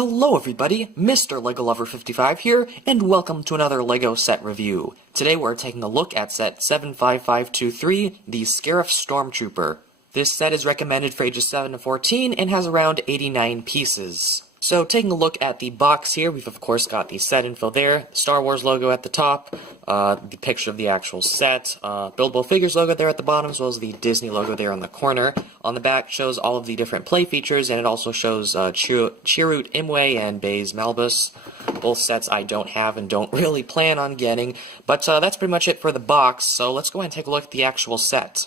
Hello everybody, Mr. LEGO Lover 55 here, and welcome to another LEGO set review. Today we're taking a look at set 75523, the Scarif Stormtrooper. This set is recommended for ages 7 to 14 and has around 89 pieces. So taking a look at the box here, we've of course got the set info there, Star Wars logo at the top, the picture of the actual set, Buildable Figures logo there at the bottom, as well as the Disney logo there on the corner. On the back shows all of the different play features, and it also shows Chirrut Imwe and Baze Malbus. Both sets I don't have and don't really plan on getting, but that's pretty much it for the box, so let's go ahead and take a look at the actual set.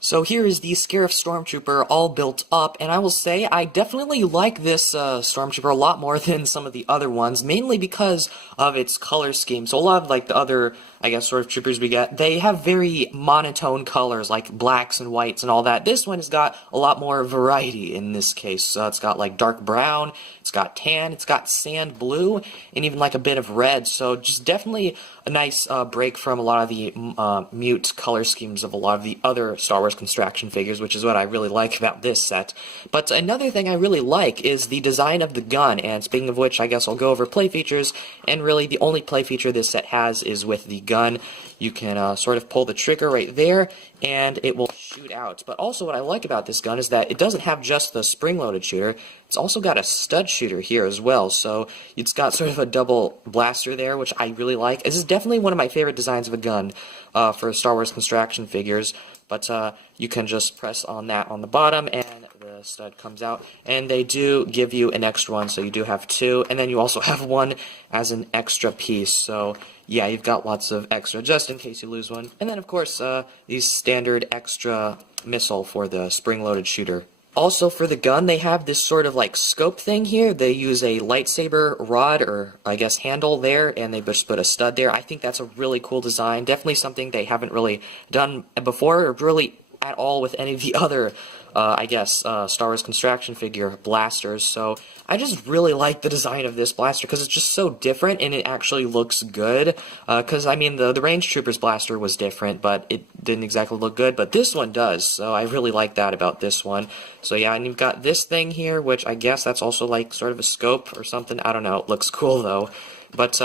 So here is the Scarif Stormtrooper all built up, and I will say I definitely like this Stormtrooper a lot more than some of the other ones, mainly because of its color scheme. So a lot of like the other, I guess, sort of troopers we get, they have very monotone colors, like blacks and whites and all that. This one has got a lot more variety in this case. So it's got like dark brown, it's got tan, it's got sand blue, and even like a bit of red. So just definitely a nice break from a lot of the mute color schemes of a lot of the other Star Wars construction figures, which is what I really like about this set. But another thing I really like is the design of the gun, and speaking of which, I guess I'll go over play features, and really the only play feature this set has is with the gun. You can sort of pull the trigger right there, and it will shoot out. But also what I like about this gun is that it doesn't have just the spring-loaded shooter, it's also got a stud shooter here as well, so it's got sort of a double blaster there, which I really like. This is definitely one of my favorite designs of a gun for Star Wars construction figures, but you can just press on that on the bottom, and the stud comes out, and they do give you an extra one, so you do have two, and then you also have one as an extra piece, so yeah, you've got lots of extra just in case you lose one. And then of course these standard extra missile for the spring-loaded shooter. Also for the gun, they have this sort of like scope thing here. They use a lightsaber rod, or I guess handle there, and they just put a stud there. I think that's a really cool design, definitely something they haven't really done before, or really at all with any of the other I guess, Star Wars construction figure blasters. So I just really like the design of this blaster because it's just so different and it actually looks good. Because, I mean, the Range Troopers blaster was different, but it didn't exactly look good. But this one does, so I really like that about this one. So yeah, and you've got this thing here, which I guess that's also like sort of a scope or something. I don't know, it looks cool though. But,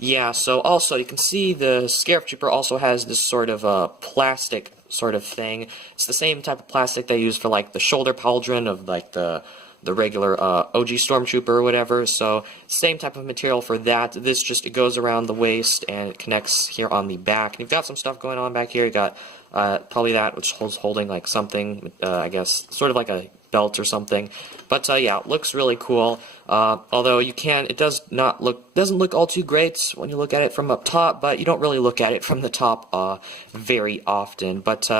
yeah, so also you can see the Scarif Trooper also has this sort of plastic sort of thing. It's the same type of plastic they use for like the shoulder pauldron of like the regular OG Stormtrooper or whatever, so same type of material for that. This just, it goes around the waist and it connects here on the back. And you've got some stuff going on back here. You got probably that which is holding like something, I guess, sort of like a belt or something. But yeah, it looks really cool. Although it doesn't look all too great when you look at it from up top, but you don't really look at it from the top very often. But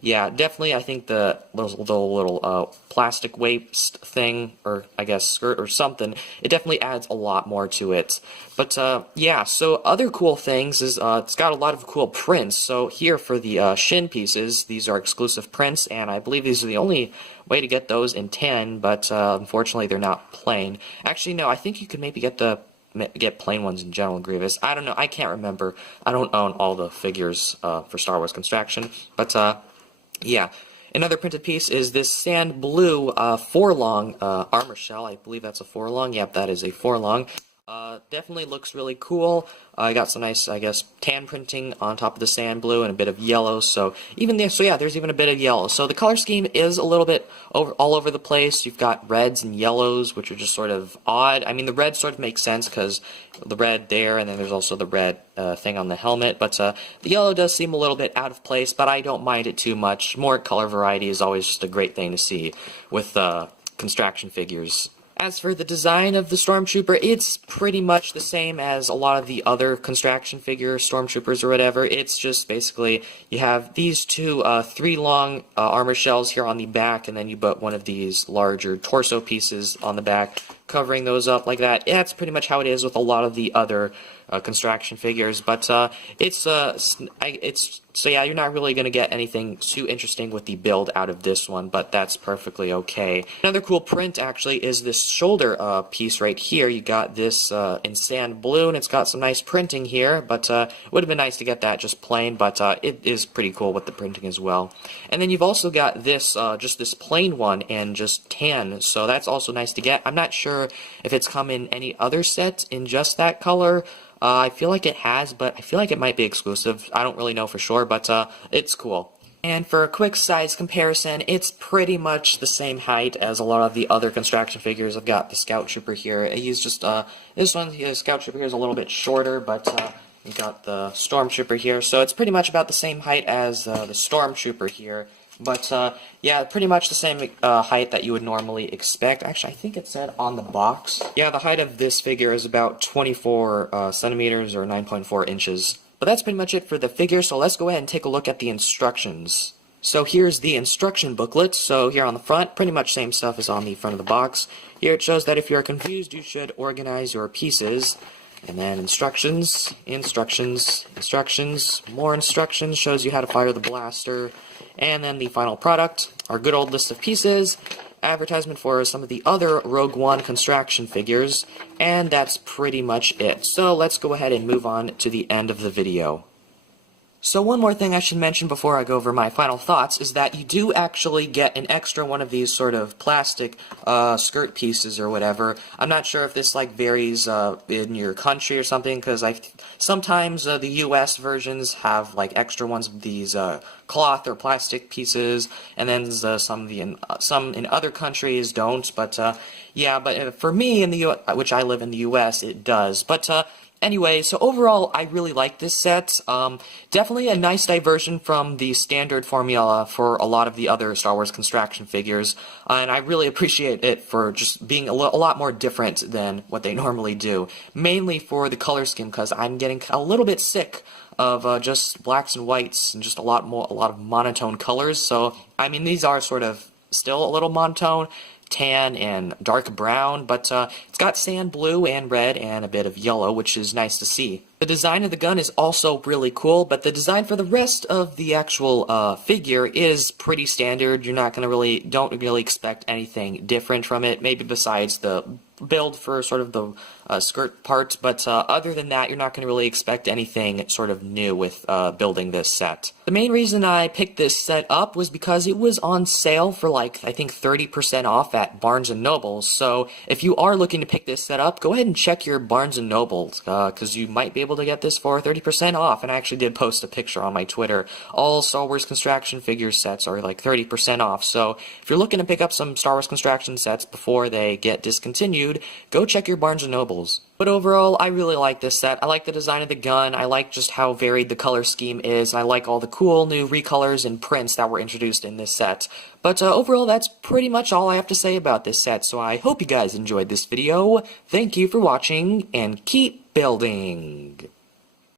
yeah, definitely I think the little plastic waist thing, or I guess skirt or something, it definitely adds a lot more to it. But yeah, so other cool things is it's got a lot of cool prints. So here for the shin pieces, these are exclusive prints, and I believe these are the only way to get those in 10, but unfortunately they're not plain. Actually, no, I think you could maybe get plain ones in General Grievous. I don't know, I can't remember. I don't own all the figures for Star Wars construction, but yeah. Another printed piece is this sand blue 4-long armor shell. I believe that's a 4-long. Yep, that is a 4-long. Definitely looks really cool. I got some nice, I guess, tan printing on top of the sand blue and a bit of yellow. So even there, so yeah, there's even a bit of yellow. So the color scheme is a little bit all over the place. You've got reds and yellows, which are just sort of odd. I mean, the red sort of makes sense because the red there, and then there's also the red thing on the helmet. But the yellow does seem a little bit out of place, but I don't mind it too much. More color variety is always just a great thing to see with construction figures. As for the design of the Stormtrooper, it's pretty much the same as a lot of the other construction figure Stormtroopers or whatever. It's just basically you have these two 3-long armor shells here on the back, and then you put one of these larger torso pieces on the back, covering those up like that. That's pretty much how it is with a lot of the other construction figures, but so yeah, you're not really going to get anything too interesting with the build out of this one, but that's perfectly okay. Another cool print actually is this shoulder piece right here. You got this in sand blue, and it's got some nice printing here, but it would have been nice to get that just plain, but it is pretty cool with the printing as well. And then you've also got this, just this plain one and just tan, so that's also nice to get. I'm not sure sure if it's come in any other set in just that color. I feel like it has, but I feel like it might be exclusive. I don't really know for sure, but it's cool. And for a quick size comparison, it's pretty much the same height as a lot of the other construction figures. I've got the Scout Trooper here. He's just, this one, the Scout Trooper here is a little bit shorter, but we've got the Stormtrooper here. So it's pretty much about the same height as the Stormtrooper here. But, yeah, pretty much the same height that you would normally expect. Actually, I think it said on the box. Yeah, the height of this figure is about 24 centimeters or 9.4 inches. But that's pretty much it for the figure, so let's go ahead and take a look at the instructions. So here's the instruction booklet. So here on the front, pretty much same stuff as on the front of the box. Here it shows that if you're confused, you should organize your pieces. And then instructions, instructions, instructions, more instructions, shows you how to fire the blaster. And then the final product, our good old list of pieces, advertisement for some of the other Rogue One construction figures, and that's pretty much it. So let's go ahead and move on to the end of the video. So one more thing I should mention before I go over my final thoughts is that you do actually get an extra one of these sort of plastic skirt pieces or whatever. I'm not sure if this like varies in your country or something, because sometimes the US versions have like extra ones of these cloth or plastic pieces, and then some in other countries don't. But yeah, but for me in the which I live in the US, it does. But anyway, so overall, I really like this set. Definitely a nice diversion from the standard formula for a lot of the other Star Wars construction figures, and I really appreciate it for just being a lot more different than what they normally do. Mainly for the color scheme, because I'm getting a little bit sick of just blacks and whites and just a lot of monotone colors. So, I mean, these are sort of still a little monotone, tan and dark brown, but it's got sand blue and red and a bit of yellow, which is nice to see. The design of the gun is also really cool, but the design for the rest of the actual figure is pretty standard. You're not gonna don't really expect anything different from it, maybe besides the build for sort of the skirt part, but other than that, you're not going to really expect anything sort of new with building this set. The main reason I picked this set up was because it was on sale for like, I think 30% off at Barnes & Noble, so if you are looking to pick this set up, go ahead and check your Barnes & Noble, because you might be able to get this for 30% off, and I actually did post a picture on my Twitter. All Star Wars construction figure sets are like 30% off, so if you're looking to pick up some Star Wars construction sets before they get discontinued, go check your Barnes & Nobles. But overall, I really like this set. I like the design of the gun, I like just how varied the color scheme is, and I like all the cool new recolors and prints that were introduced in this set. But overall, that's pretty much all I have to say about this set, so I hope you guys enjoyed this video. Thank you for watching, and keep building!